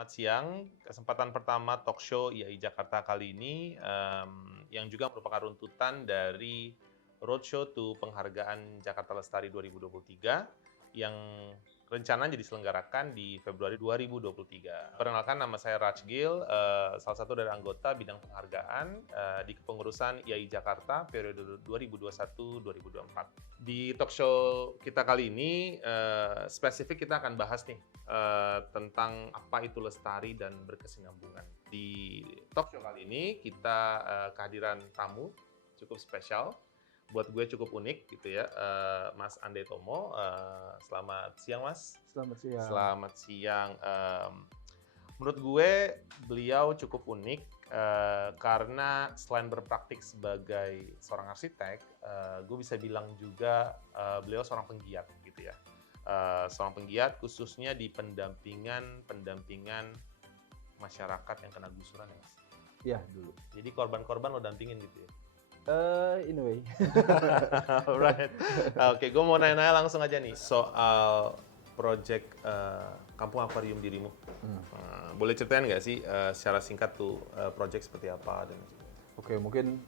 selamat siang. Kesempatan pertama talk show IAI Jakarta kali ini, yang juga merupakan runtutan dari Roadshow to Penghargaan Jakarta Lestari 2023 yang rencananya diselenggarakan di Februari 2023. Perkenalkan, nama saya Raj Gil, salah satu dari anggota bidang penghargaan di kepengurusan IAI Jakarta periode 2021-2024. Di talk show kita kali ini, spesifik kita akan bahas nih tentang apa itu lestari dan berkesinambungan. Di talk show kali ini kita kehadiran tamu cukup spesial, buat gue cukup unik gitu ya, Mas Ande Tomo. Selamat siang Mas. Selamat siang. Selamat siang. Menurut gue beliau cukup unik karena selain berpraktik sebagai seorang arsitek, gue bisa bilang juga beliau seorang penggiat gitu ya. Seorang penggiat khususnya di pendampingan masyarakat yang kena gusuran ya Mas? Iya, dulu. Jadi korban-korban lo dampingin gitu ya? In a way. Alright. Oke, gue mau nanya-nanya langsung aja nih soal project Kampung Akuarium Dirimu. Boleh ceritain nggak sih secara singkat tuh project seperti apa dan Oke, mungkin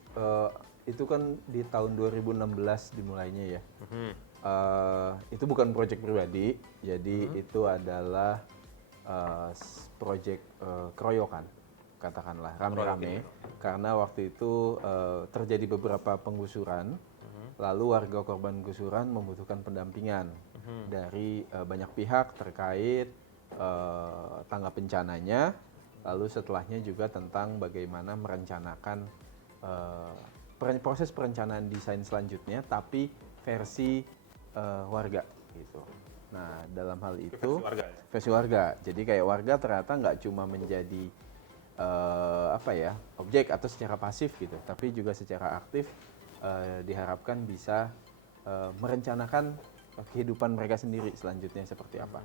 itu kan di tahun 2016 dimulainya ya. Itu bukan project pribadi, jadi itu adalah project keroyokan, katakanlah rame-rame. Karena waktu itu terjadi beberapa penggusuran, lalu warga korban gusuran membutuhkan pendampingan dari banyak pihak terkait tanggap bencananya, lalu setelahnya juga tentang bagaimana merencanakan proses perencanaan desain selanjutnya, tapi versi warga gitu. Nah, dalam hal itu versi warga. Jadi kayak warga ternyata nggak cuma menjadi objek atau secara pasif gitu, tapi juga secara aktif diharapkan bisa merencanakan kehidupan mereka sendiri selanjutnya seperti apa.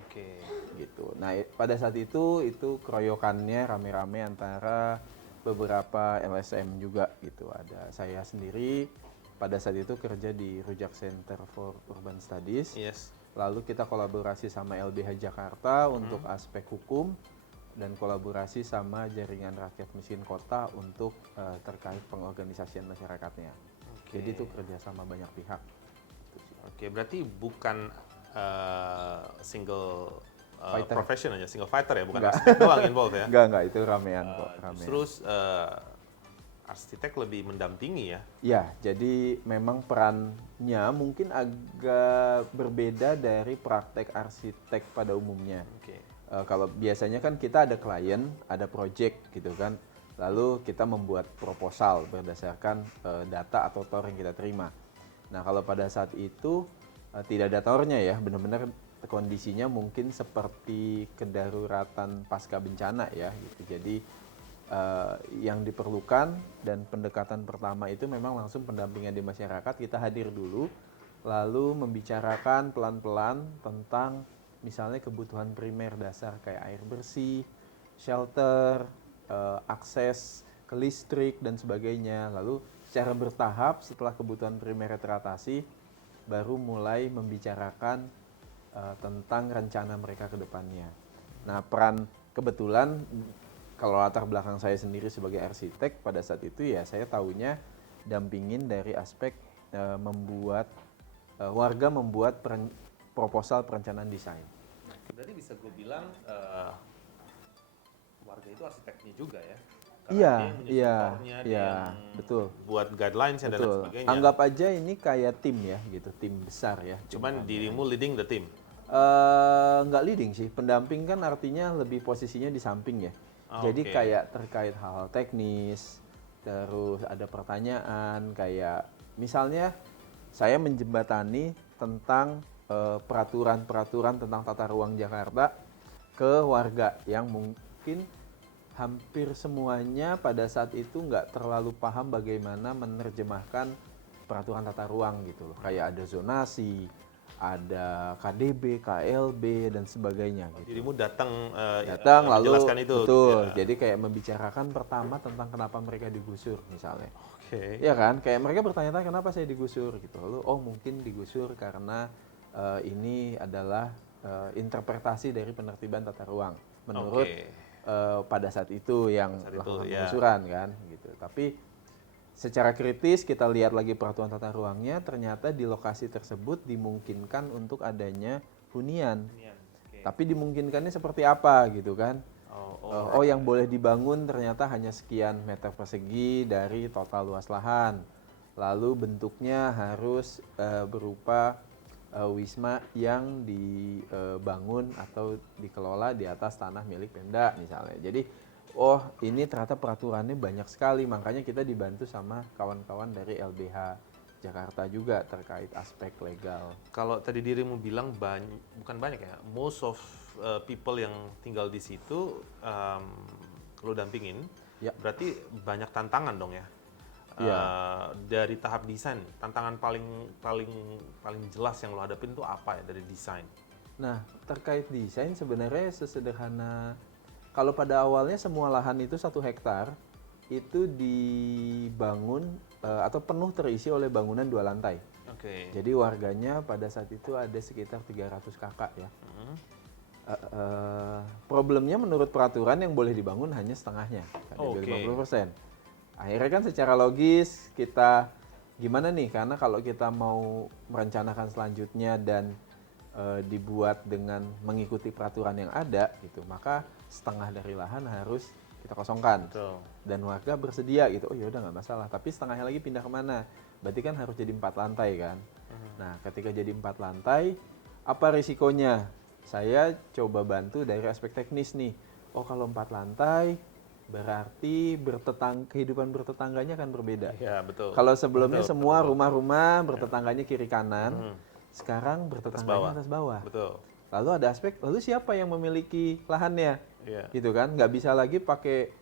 Gitu. Nah, pada saat itu keroyokannya rame-rame antara beberapa LSM juga gitu. Ada saya sendiri pada saat itu kerja di Rujak Center for Urban Studies. Yes. Lalu kita kolaborasi sama LBH Jakarta untuk aspek hukum, dan kolaborasi sama Jaringan Rakyat Miskin Kota untuk terkait pengorganisasian masyarakatnya. Jadi itu kerjasama banyak pihak. Oke, berarti bukan single Fighter. profession aja, single fighter ya, bukan arsitek doang involved ya? Enggak, itu ramean kok. Terus arsitek lebih mendampingi ya? Ya, jadi memang perannya mungkin agak berbeda dari praktek arsitek pada umumnya. Kalau biasanya kan kita ada klien, ada project gitu kan, lalu kita membuat proposal berdasarkan data atau TOR yang kita terima. Nah, kalau pada saat itu tidak ada TOR-nya ya, benar-benar kondisinya mungkin seperti kedaruratan pasca bencana ya gitu. Jadi yang diperlukan dan pendekatan pertama itu memang langsung pendampingan di masyarakat. Kita hadir dulu, lalu membicarakan pelan-pelan tentang misalnya kebutuhan primer dasar kayak air bersih, shelter, akses ke listrik dan sebagainya. Lalu secara bertahap setelah kebutuhan primer teratasi, baru mulai membicarakan tentang rencana mereka ke depannya. Nah, peran kebetulan kalau latar belakang saya sendiri sebagai arsitek pada saat itu ya saya tahunya dampingin dari aspek membuat warga membuat proposal perencanaan desain. Berarti bisa gue bilang warga itu arsiteknya juga ya? Iya, betul. Buat guidelines dan lain sebagainya. Anggap aja ini kayak tim ya, gitu, tim besar ya. Cuman dirimu leading the team? Nggak leading sih, pendamping kan artinya lebih posisinya di samping ya. Jadi kayak terkait hal-hal teknis, terus ada pertanyaan kayak misalnya saya menjembatani tentang peraturan-peraturan tentang tata ruang Jakarta ke warga yang mungkin hampir semuanya pada saat itu nggak terlalu paham bagaimana menerjemahkan peraturan tata ruang gitu loh. Kayak ada zonasi, ada KDB, KLB dan sebagainya. Gitu. Dirimu datang lalu menjelaskan itu. Betul. Ya. Jadi kayak membicarakan pertama tentang kenapa mereka digusur misalnya. Ya kan, kayak mereka bertanya-tanya kenapa saya digusur gitu. Lalu mungkin digusur karena ini adalah interpretasi dari penertiban tata ruang menurut pada saat itu yang Saat itu, melakukan ya. penggusuran kan gitu. Tapi secara kritis kita lihat lagi peraturan tata ruangnya, ternyata di lokasi tersebut dimungkinkan untuk adanya hunian. Oke. Tapi dimungkinkannya seperti apa gitu kan? Oh, Yang boleh dibangun ternyata hanya sekian meter persegi dari total luas lahan. Lalu bentuknya harus berupa wisma yang dibangun atau dikelola di atas tanah milik Pemda misalnya. Jadi, ini ternyata peraturannya banyak sekali, makanya kita dibantu sama kawan-kawan dari LBH Jakarta juga terkait aspek legal. Kalau tadi dirimu bilang bukan banyak ya, most of people yang tinggal di situ lo dampingin, Ya. berarti banyak tantangan dong ya. Iya. Dari tahap desain, tantangan paling jelas yang lo hadapin itu apa ya dari desain? Nah, terkait desain sebenarnya sesederhana, kalau pada awalnya semua lahan itu 1 hektar, itu dibangun atau penuh terisi oleh bangunan 2 lantai. Oke. Jadi warganya pada saat itu ada sekitar 300 kakak ya. Problemnya menurut peraturan yang boleh dibangun hanya setengahnya, ada 50%. Akhirnya kan secara logis kita gimana nih, karena kalau kita mau merencanakan selanjutnya dan dibuat dengan mengikuti peraturan yang ada gitu, maka setengah dari lahan harus kita kosongkan. Betul. Dan warga bersedia gitu, oh ya udah nggak masalah, tapi setengahnya lagi pindah kemana? Berarti kan harus jadi 4 lantai kan. Nah, ketika jadi 4 lantai, apa risikonya? Saya coba bantu dari aspek teknis nih. Oh, kalau 4 lantai berarti kehidupan bertetangganya akan berbeda. Ya, betul. Kalau sebelumnya Betul, semua betul. rumah-rumah bertetangganya kiri kanan, sekarang bertetangganya atas bawah. Betul. Lalu ada aspek, lalu siapa yang memiliki lahannya? Iya. Gitu kan, nggak bisa lagi pakai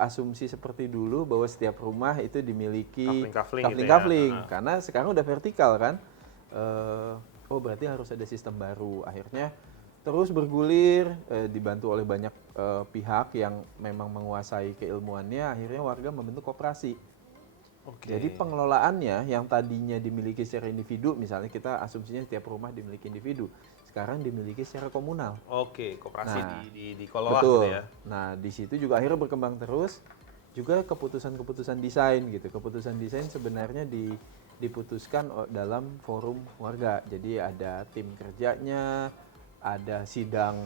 asumsi seperti dulu bahwa setiap rumah itu dimiliki Kafling-kafling gitu ya. karena sekarang udah vertikal kan. Berarti harus ada sistem baru. Akhirnya terus bergulir, dibantu oleh banyak pihak yang memang menguasai keilmuannya, akhirnya warga membentuk koperasi. Oke. Jadi pengelolaannya yang tadinya dimiliki secara individu, misalnya kita asumsinya setiap rumah dimiliki individu, sekarang dimiliki secara komunal. Oke, koperasi Nah, dikelola betul. gitu ya. Nah, di situ juga akhirnya berkembang terus juga keputusan-keputusan desain gitu. Keputusan desain sebenarnya diputuskan dalam forum warga. Jadi ada tim kerjanya, ada sidang,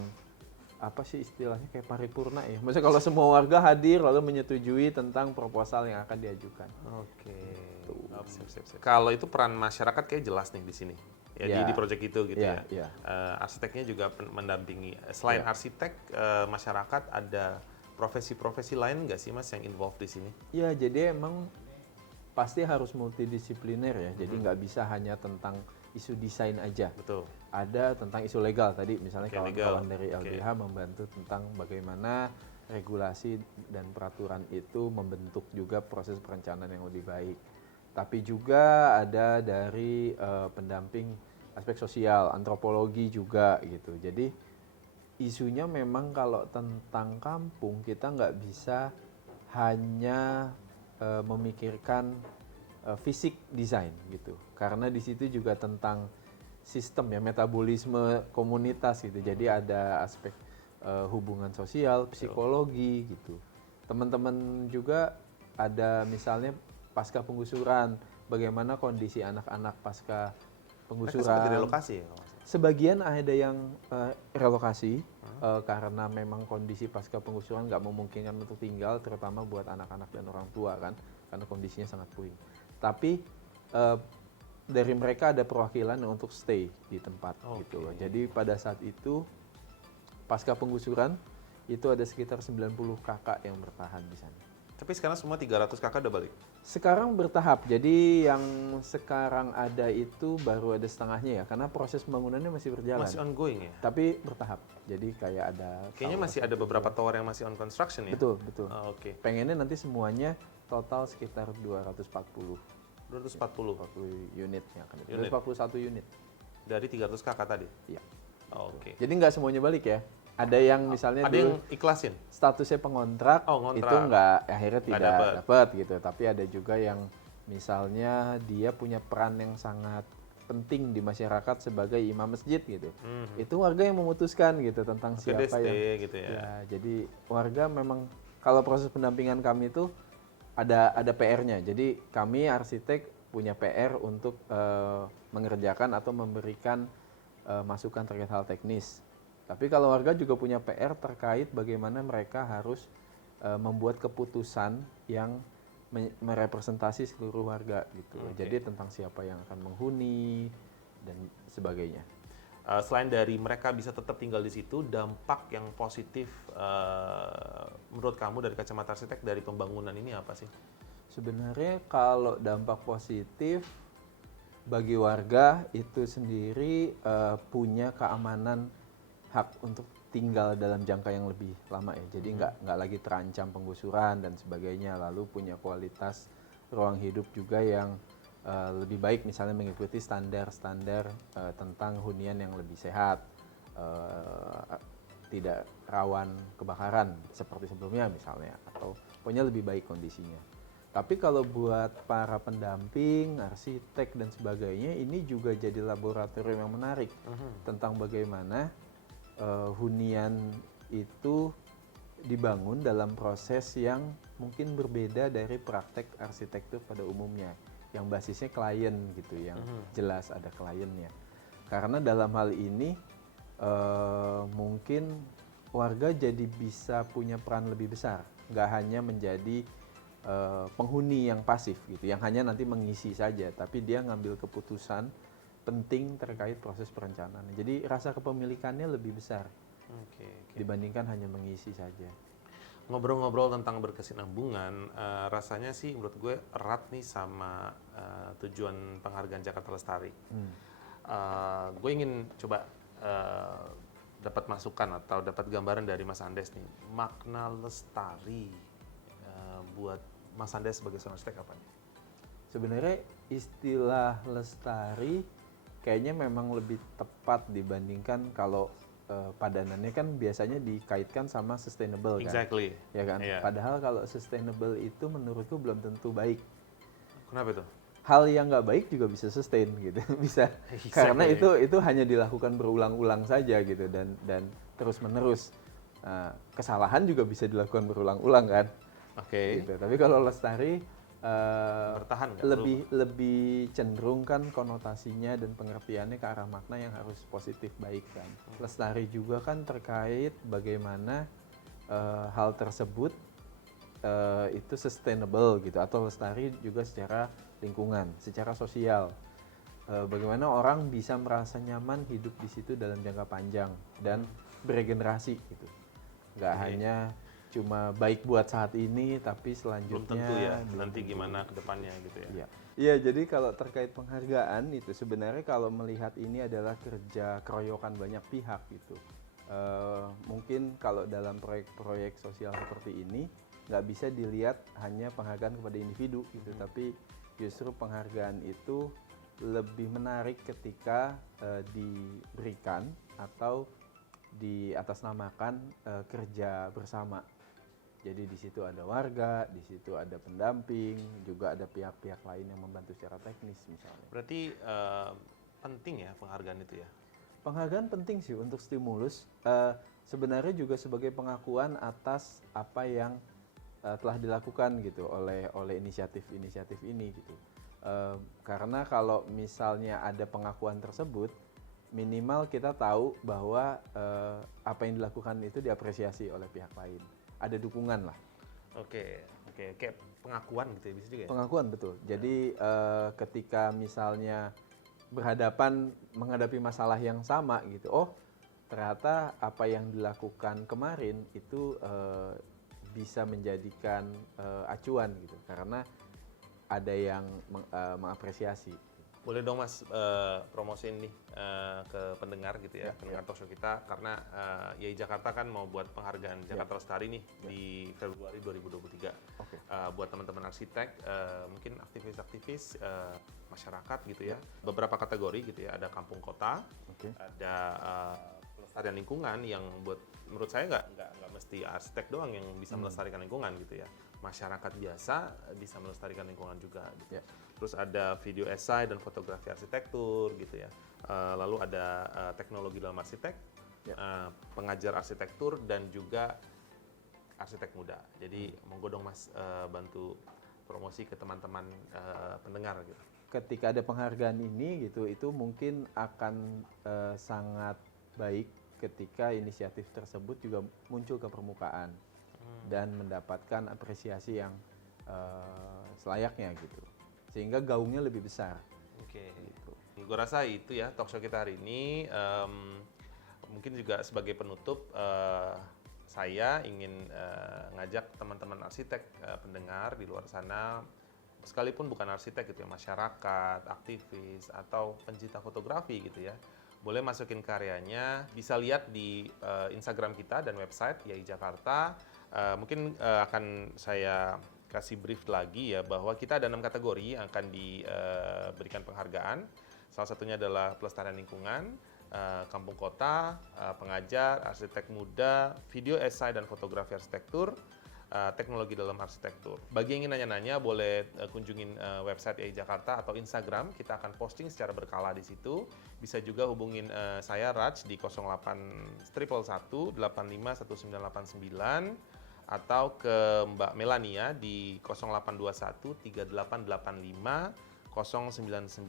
apa sih istilahnya, kayak paripurna ya. Maksudnya kalau semua warga hadir lalu menyetujui tentang proposal yang akan diajukan. Oke. Sip. Kalau itu peran masyarakat kayak jelas nih di sini. Ya, di proyek itu gitu Ya, ya. ya. Arsiteknya juga mendampingi. Selain arsitek, masyarakat ada profesi-profesi lain nggak sih Mas yang involved di sini? Ya, jadi emang pasti harus multidisipliner ya. Jadi nggak bisa hanya tentang isu desain aja. Betul. Ada tentang isu legal tadi, misalnya Oke, kawan-kawan legal. dari LBH membantu tentang bagaimana regulasi dan peraturan itu membentuk juga proses perencanaan yang lebih baik. Tapi juga ada dari pendamping aspek sosial, antropologi juga gitu. Jadi isunya memang kalau tentang kampung kita nggak bisa hanya memikirkan fisik desain gitu, karena di situ juga tentang sistem ya, metabolisme komunitas gitu. Jadi ada aspek hubungan sosial, psikologi gitu. Teman-teman juga ada misalnya pasca penggusuran, bagaimana kondisi anak-anak pasca penggusuran. Mereka sempat direlokasi ya? Sebagian ada yang relokasi karena memang kondisi pasca penggusuran nggak memungkinkan untuk tinggal, terutama buat anak-anak dan orang tua kan, karena kondisinya sangat puing. Tapi dari mereka ada perwakilan untuk stay di tempat gitu loh. Jadi pada saat itu pasca penggusuran itu ada sekitar 90 kakak yang bertahan di sana. Tapi sekarang semua 300 kakak udah balik? Sekarang bertahap, jadi yang sekarang ada itu baru ada setengahnya ya, karena proses pembangunannya masih berjalan. Masih ongoing ya? Tapi bertahap, jadi kayak ada... Kayaknya masih ada beberapa tower yang masih on construction ya? Betul. Oke. Pengennya nanti semuanya total sekitar 240 unit yang akan Unit. 241 unit. Dari 300 kakak tadi? Iya. Oke. Jadi nggak semuanya balik ya. Ada yang misalnya Ada yang iklasin? statusnya pengontrak, ngontrak. itu akhirnya tidak dapat gitu. Tapi ada juga yang misalnya dia punya peran yang sangat penting di masyarakat sebagai imam masjid gitu. Itu warga yang memutuskan gitu tentang siapa yang gitu ya. jadi warga memang kalau proses pendampingan kami itu ada PR-nya. Jadi kami arsitek punya PR untuk mengerjakan atau memberikan masukan terkait hal teknis. Tapi kalau warga juga punya PR terkait bagaimana mereka harus membuat keputusan yang merepresentasi seluruh warga gitu. Jadi tentang siapa yang akan menghuni dan sebagainya. Selain dari mereka bisa tetap tinggal di situ, dampak yang positif menurut kamu dari kacamata arsitek dari pembangunan ini apa sih? Sebenarnya kalau dampak positif bagi warga itu sendiri punya keamanan hak untuk tinggal dalam jangka yang lebih lama ya. Jadi nggak lagi terancam penggusuran dan sebagainya. Lalu punya kualitas ruang hidup juga yang lebih baik, misalnya mengikuti standar-standar tentang hunian yang lebih sehat, tidak rawan kebakaran seperti sebelumnya misalnya, atau pokoknya lebih baik kondisinya. Tapi kalau buat para pendamping, arsitek dan sebagainya, ini juga jadi laboratorium yang menarik tentang bagaimana hunian itu dibangun dalam proses yang mungkin berbeda dari praktek arsitektur pada umumnya, yang basisnya klien gitu, yang jelas ada kliennya. Karena dalam hal ini mungkin warga jadi bisa punya peran lebih besar, nggak hanya menjadi penghuni yang pasif gitu, yang hanya nanti mengisi saja, tapi dia ngambil keputusan penting terkait proses perencanaan. Jadi rasa kepemilikannya lebih besar dibandingkan hanya mengisi saja. Ngobrol-ngobrol tentang berkesinambungan, rasanya sih menurut gue erat nih sama tujuan penghargaan Jakarta Lestari. Gue ingin coba dapat masukan atau dapat gambaran dari Mas Andes nih, makna lestari buat Mas Andes sebagai seorang arsitek apa nih? Sebenarnya istilah lestari kayaknya memang lebih tepat dibandingkan kalau padanannya kan biasanya dikaitkan sama sustainable kan. Exactly. Ya kan? Yeah. Padahal kalau sustainable itu menurutku belum tentu baik. Kenapa itu? Hal yang nggak baik juga bisa sustain gitu. Bisa. Exactly. Karena itu hanya dilakukan berulang-ulang saja gitu dan terus-menerus. Kesalahan juga bisa dilakukan berulang-ulang kan. Gitu. Tapi kalau lestari bertahan kan? lebih cenderung kan konotasinya dan pengertiannya ke arah makna yang harus positif, baik kan. Lestari juga kan terkait bagaimana hal tersebut itu sustainable gitu, atau lestari juga secara lingkungan, secara sosial. Bagaimana orang bisa merasa nyaman hidup di situ dalam jangka panjang dan beregenerasi gitu. Nggak hanya cuma baik buat saat ini, tapi selanjutnya belum tentu ya, nanti gimana ke depannya gitu ya. Iya, jadi kalau terkait penghargaan itu sebenarnya kalau melihat ini adalah kerja keroyokan banyak pihak gitu. Mungkin kalau dalam proyek-proyek sosial seperti ini nggak bisa dilihat hanya penghargaan kepada individu gitu, tapi justru penghargaan itu lebih menarik ketika diberikan atau diatasnamakan kerja bersama. Jadi di situ ada warga, di situ ada pendamping, juga ada pihak-pihak lain yang membantu secara teknis misalnya. Berarti penting ya penghargaan itu ya? Penghargaan penting sih untuk stimulus. Sebenarnya juga sebagai pengakuan atas apa yang telah dilakukan gitu oleh inisiatif-inisiatif ini gitu. Karena kalau misalnya ada pengakuan tersebut, minimal kita tahu bahwa apa yang dilakukan itu diapresiasi oleh pihak lain. Ada dukungan lah. Oke. Kayak pengakuan gitu ya, bisa juga ya? Pengakuan, betul. Jadi ketika misalnya menghadapi masalah yang sama gitu, oh ternyata apa yang dilakukan kemarin itu bisa menjadikan acuan gitu, karena ada yang mengapresiasi. Boleh dong Mas promosiin nih ke pendengar gitu ya, pendengar talkshow kita, karena YAI Jakarta kan mau buat penghargaan Jakarta Lestari nih di Februari 2023. Buat teman-teman arsitek, mungkin aktivis-aktivis masyarakat gitu ya, beberapa kategori gitu ya, ada kampung kota, ada pelestarian lingkungan yang buat menurut saya nggak mesti arsitek doang yang bisa melestarikan lingkungan gitu ya. Masyarakat biasa bisa melestarikan lingkungan juga. Gitu. Ya. Terus ada video esai dan fotografi arsitektur gitu ya. Lalu ada teknologi dalam arsitek, pengajar arsitektur dan juga arsitek muda. Jadi monggo dong Mas bantu promosi ke teman-teman pendengar gitu. Ketika ada penghargaan ini gitu, itu mungkin akan sangat baik ketika inisiatif tersebut juga muncul ke permukaan dan mendapatkan apresiasi yang selayaknya gitu, sehingga gaungnya lebih besar. Oke. Gitu. Gue rasa itu ya talkshow kita hari ini. Mungkin juga sebagai penutup, saya ingin ngajak teman-teman arsitek pendengar di luar sana, sekalipun bukan arsitek gitu ya, masyarakat, aktivis, atau pencinta fotografi gitu ya, boleh masukin karyanya, bisa lihat di Instagram kita dan website YAI Jakarta. Mungkin akan saya kasih brief lagi ya, bahwa kita ada 6 kategori yang akan diberikan penghargaan. Salah satunya adalah pelestarian lingkungan, kampung kota, pengajar, arsitek muda, video esai dan fotografi arsitektur, teknologi dalam arsitektur. Bagi yang ingin nanya-nanya, boleh kunjungin website YAI Jakarta atau Instagram. Kita akan posting secara berkala di situ. Bisa juga hubungin saya Raj di 08 111 85 1989 atau ke Mbak Melania di 0821 3885 0911.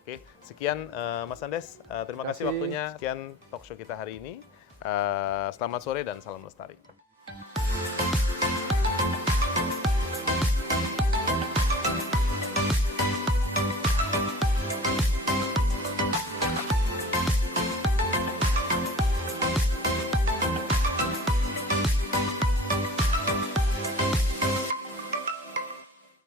Oke, sekian Mas Andes. Terima kasih waktunya. Sekian talkshow kita hari ini. Selamat sore dan salam lestari.